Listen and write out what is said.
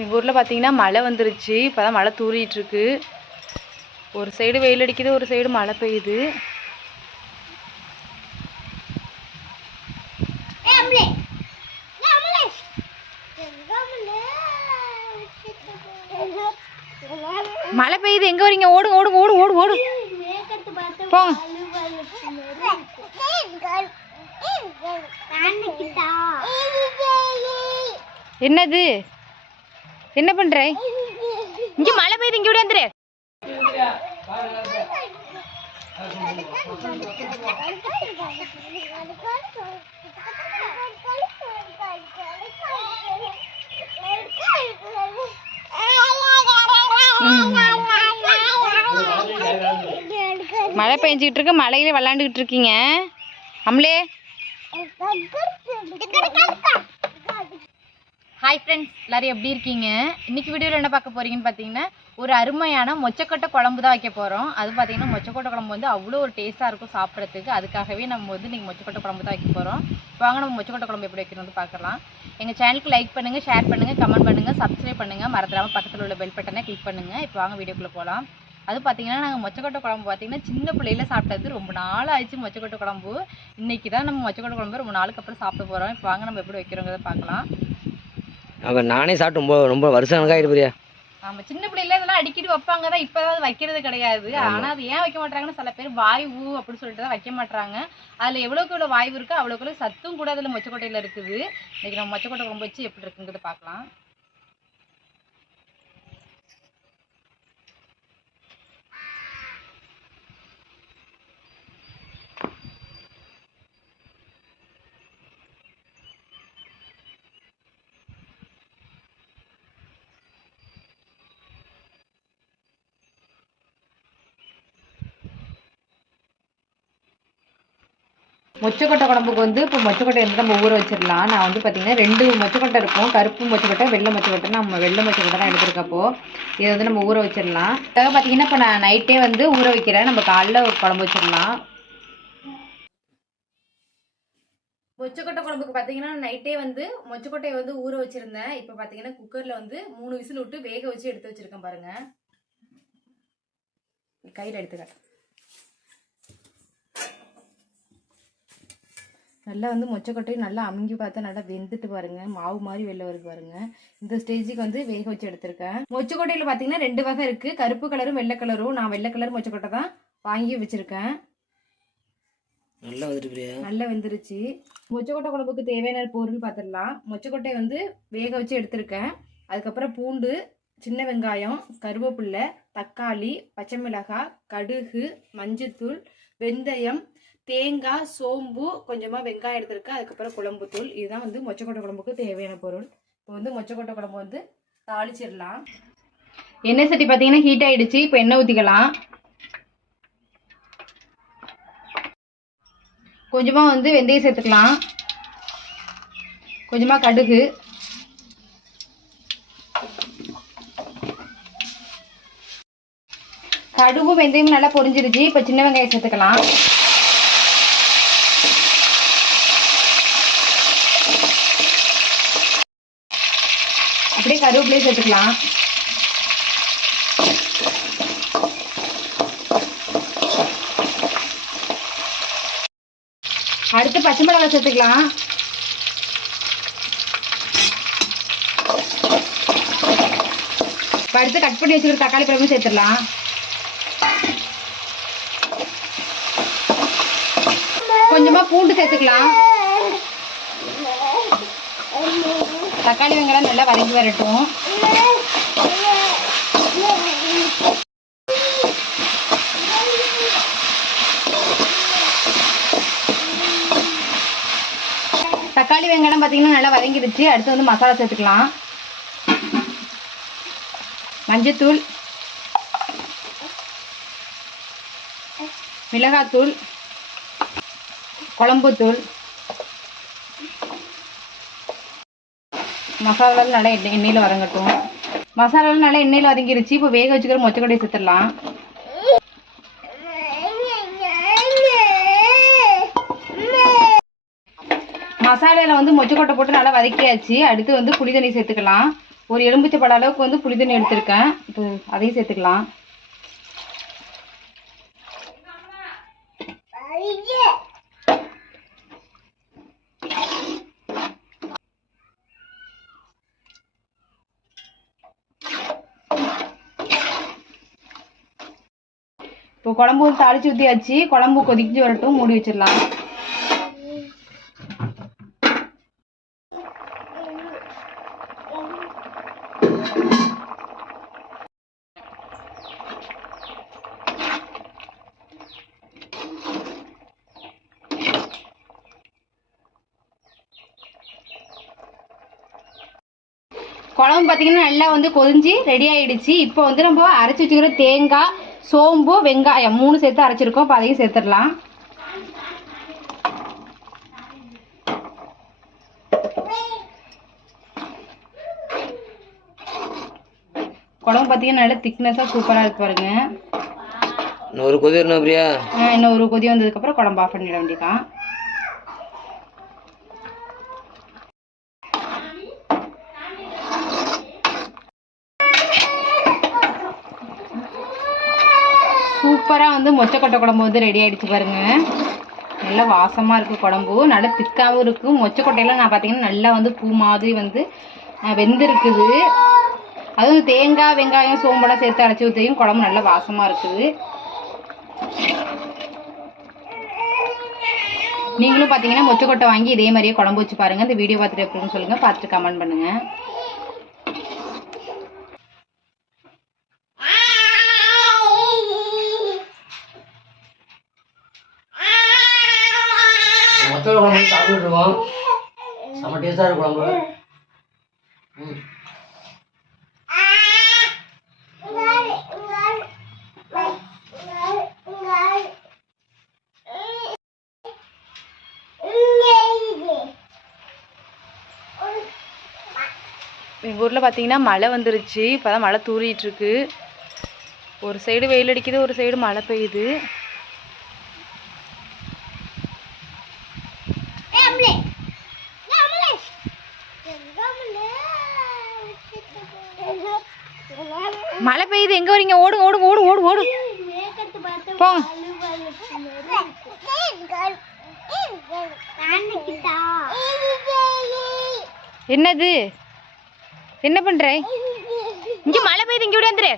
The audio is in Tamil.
எங்கள் ஊரில் பார்த்தீங்கன்னா மழை வந்துருச்சு. இப்போ தான் மழை தூறிட்டு இருக்கு ஒரு சைடு வெயில் அடிக்குது ஒரு சைடு மழை பெய்யுது. மழை பெய்யுது. எங்கே வரீங்க? ஓடுங்க ஓடுங்க ஓடு ஓடு ஓடு. போங்க என்னது? என்ன பண்ற? இங்க மழை பெய்யுது இங்க வந்துரு. மழை பெஞ்சிக்கிட்டு இருக்கு மழையில விளாண்டுக்கிட்டு இருக்கீங்க. அம்லே. ஹாய் ஃப்ரெண்ட்ஸ் எல்லோரும் எப்படி இருக்கீங்க? இன்னைக்கு வீடியோவில் என்ன பார்க்க போகிறீங்கன்னு பார்த்தீங்கன்னா ஒரு அருமையான மொச்சக்கொட்டை குழம்பு தான் வைக்க போகிறோம் அது பார்த்தீங்கன்னா மொச்சக்கொட்டை குழம்பு வந்து அவ்வளோ ஒரு டேஸ்ட்டாக இருக்கும் சாப்பிட்றதுக்கு. அதுக்காகவே நம்ம வந்து இன்னைக்கு மொச்சக்கொட்டை குழம்பு தான் வைக்க போகிறோம் வாங்க நம்ம மொச்சக்கொட்டை குழம்பு எப்படி வைக்கிறது பார்க்கலாம். எங்கள் சேனலுக்கு லைக் பண்ணுங்கள் ஷேர் பண்ணுங்கள் கமெண்ட் பண்ணுங்கள் சப்ஸ்கிரைப் பண்ணுங்கள் மறந்துடாமல் பக்கத்தில் உள்ள பெல் பட்டனை கிளிக் பண்ணுங்கள் இப்போ வாங்க வீடியோக்குள்ளே போகலாம் அது பார்த்தீங்கன்னா நாங்கள் மொச்சக்கொட்டை குழம்பு பார்த்தீங்கன்னா சின்ன பிள்ளையில சாப்பிட்டது ரொம்ப நாள் ஆயிடுச்சு மொச்சக்கொட்டை குழம்பு. இன்றைக்கி தான் நம்ம மொச்சக்கொட்டை குழம்பு ரொம்ப நாளுக்கு அப்புறம் சாப்பிட போகிறோம் இப்போ வாங்க நம்ம எப்படி வைக்கிறோங்கிறத பார்க்கலாம். அவன் நானே சாப்பிட்டு ரொம்ப ரொம்ப வருஷம் கணக்காகிட்டு பிரியா. ஆமா சின்ன பிள்ளைல இதெல்லாம் அடிக்கடி வைப்பாங்க தான் இப்போ வைக்கிறது கிடையாது. ஆனா அது ஏன் வைக்க மாட்டாங்கன்னு சில பேர் வாய்வு அப்படின்னு சொல்லிட்டு தான் வைக்க மாட்டாங்க அதுல எவ்வளவுக்கு எவ்வளவு வாய்வு இருக்கோ அவ்வளவுக்கு எவ்வளவு சத்தும் கூட அதுல மொச்சக்கொட்டையில இருக்குது. இன்னைக்கு நம்ம மொச்சக்கொட்டை குழம்பு வச்சு எப்படி இருக்குங்கிறத பார்க்கலாம். மொச்சக்கொட்டை குழம்புக்கு வந்து இப்போ மொச்சக்கொட்டை வந்து நம்ம ஊற வச்சிடலாம். நான் வந்து பார்த்திங்கன்னா ரெண்டு மொச்சக்கொட்டை இருக்கும். கருப்பு மொச்சக்கொட்டை வெள்ளை மொச்சக்கொட்டை நம்ம வெள்ளை மொச்சக்கொட்டை தான் எடுத்துருக்கப்போ. இதை வந்து நம்ம ஊற வச்சிடலாம். அதுக்காக பார்த்தீங்கன்னா இப்போ நான் நைட்டே வந்து ஊற வைக்கிறேன். நம்ம காலைல குழம்பு வச்சிடலாம். மொச்சக்கொட்டை குழம்புக்கு பார்த்தீங்கன்னா நைட்டே வந்து மொச்சக்கொட்டையை வந்து ஊற வச்சிருந்தேன். இப்போ பார்த்தீங்கன்னா குக்கரில் வந்து மூணு விசில் விட்டு வேக வச்சு எடுத்து வச்சிருக்கேன் பாருங்க. கையில் எடுத்துக்க. நல்லா வந்து மொச்சக்கொட்டையும் நல்லா அமுங்கி பார்த்தா நல்லா வெந்துட்டு பாருங்க. மாவு மாதிரி வெளில வருது பாருங்க. இந்த ஸ்டேஜுக்கு வந்து வேக வச்சு எடுத்திருக்கேன். மொச்சக்கொட்டையில் பார்த்தீங்கன்னா ரெண்டு வகை இருக்கு. கருப்பு கலரும் வெள்ளை கலரும். நான் வெள்ளை கலர் மொச்சக்கொட்டை தான் வாங்கி வச்சிருக்கேன். நல்லா வந்துட்டு பிரியா? நல்லா வெந்துருச்சு. மொச்சக்கொட்டை குழம்புக்கு தேவையான பொருள் பார்த்துடலாம் மொச்சக்கொட்டையை வந்து வேக வச்சு எடுத்திருக்கேன். அதுக்கப்புறம் பூண்டு சின்ன வெங்காயம் கருவேப்பில்லை தக்காளி பச்சை மிளகாய் கடுகு மஞ்சத்தூள் வெந்தயம் தேங்காய் சோம்பு கொஞ்சமாக வெங்காயம் எடுத்துருக்கு அதுக்கப்புறம் குழம்புத்தூள் இதுதான் வந்து மொச்சக்கொட்டை குழம்புக்கு தேவையான பொருள். இப்போ வந்து மொச்சக்கொட்டை குழம்பு வந்து தாளிச்சிடலாம். எண்ணெய் சட்டி பார்த்தீங்கன்னா ஹீட் ஆகிடுச்சு இப்போ எண்ணெய் ஊற்றிக்கலாம் கொஞ்சமாக வந்து வெந்தயம் சேர்த்துக்கலாம். கொஞ்சமாக கடுகு. கடுகும் வெந்தயமும் நல்லா பொரிஞ்சிருச்சு. இப்போ சின்ன வெங்காயம் சேர்த்துக்கலாம். அப்படியே கருவேப்பிலையும் சேர்த்துக்கலாம். அடுத்து பச்சை மிளகாய் சேர்த்துக்கலாம். அடுத்து கட் பண்ணி வச்சுக்கிற தக்காளி பழமும் சேர்த்துடலாம். கொஞ்சமா பூண்டு சேர்த்துக்கலாம். தக்காளி வெங்காயம் நல்லா வதங்கி வரட்டும். தக்காளி வெங்காயம் பார்த்தீங்கன்னா நல்லா வதங்கிடுச்சு. அடுத்து வந்து மசாலா சேர்த்துக்கலாம். மஞ்சத்தூள். மிளகாத்தூள். குழம்புத்தூள். மசாலாவில் நல்லா எண்ணெய் எண்ணெயில் வதங்கட்டும். மசாலாவில் நல்லா எண்ணெயில் வதங்கிருச்சு. இப்போ வேக வச்சுக்கிற மொச்சக்கொட்டையை சேர்த்துடலாம். மசாலாவில் வந்து மொச்சக்கொட்டை போட்டு நல்லா வதக்கியாச்சு. அடுத்து வந்து புளி தண்ணி சேர்த்துக்கலாம். ஒரு எலும்பிச்சை பட அளவுக்கு வந்து புளி தண்ணி எடுத்திருக்கேன். இப்போ அதையும் சேர்த்துக்கலாம். இப்போ குழம்பு தாளிச்சு ஊற்றியாச்சு குழம்பு கொதிச்சு வரட்டும். மூடி வச்சிடலாம். குழம்பு பார்த்தீங்கன்னா நல்லா வந்து கொதிஞ்சு ரெடி ஆயிடுச்சு. இப்போ வந்து நம்ம அரைச்சி வச்சுக்கிற தேங்காய் சோம்பு வெங்காயம் மூணு சேர்த்து அரைச்சிருக்கோம். இப்போ அதையும் சேர்த்துடலாம். குழம்பு பார்த்தீங்கன்னா நல்லா திக்னஸாக சூப்பராக இருக்கு பாருங்க. இன்னும் ஒரு கொதி வரணும் பிரியா? ஆ, இன்னும் ஒரு கொதி வந்ததுக்கப்புறம் குழம்பு ஆஃப் பண்ணிட வேண்டியதான் சூப்பராக வந்து மொச்சக்கொட்டை குழம்பு வந்து ரெடி ஆகிடுச்சு பாருங்கள் நல்லா வாசமாக இருக்குது குழம்பு. நல்லா திக்காகவும் இருக்குது மொச்சக்கொட்டையெல்லாம் நான் பார்த்தீங்கன்னா நல்லா வந்து பூ மாதிரி வந்து வெந்திருக்குது. அதுவும் தேங்காய் வெங்காயம் சோம்பெல்லாம் சேர்த்து அரைச்சி ஊற்றியும் குழம்பு நல்லா வாசமாக இருக்குது. நீங்களும் பார்த்தீங்கன்னா மொச்சக்கொட்டை வாங்கி இதே மாதிரியே குழம்பு வச்சு பாருங்கள் இந்த வீடியோ பார்த்துட்டு எப்படின்னு சொல்லுங்கள் பார்த்துட்டு கமெண்ட் பண்ணுங்கள் பச்சை குழம்பு சாப்பிட்டுட்டு இருக்கோம் செம்ம டேஸ்டாக இருக்கு குழம்பு ம். எங்கள் ஊரில் பார்த்தீங்கன்னா மழை வந்துருச்சு. இப்போ தான் மழை தூறிட்டு இருக்கு. ஒரு சைடு வெயில் அடிக்குது ஒரு சைடு மழை பெய்யுது. பெய்யுது ஓடு ஓடுங்க ஓடுங்க ஓடு ஓடு ஓடு. போங்க என்னது? என்ன பண்ற? இங்க மழை பெய்யுது இங்க விட வந்துரு.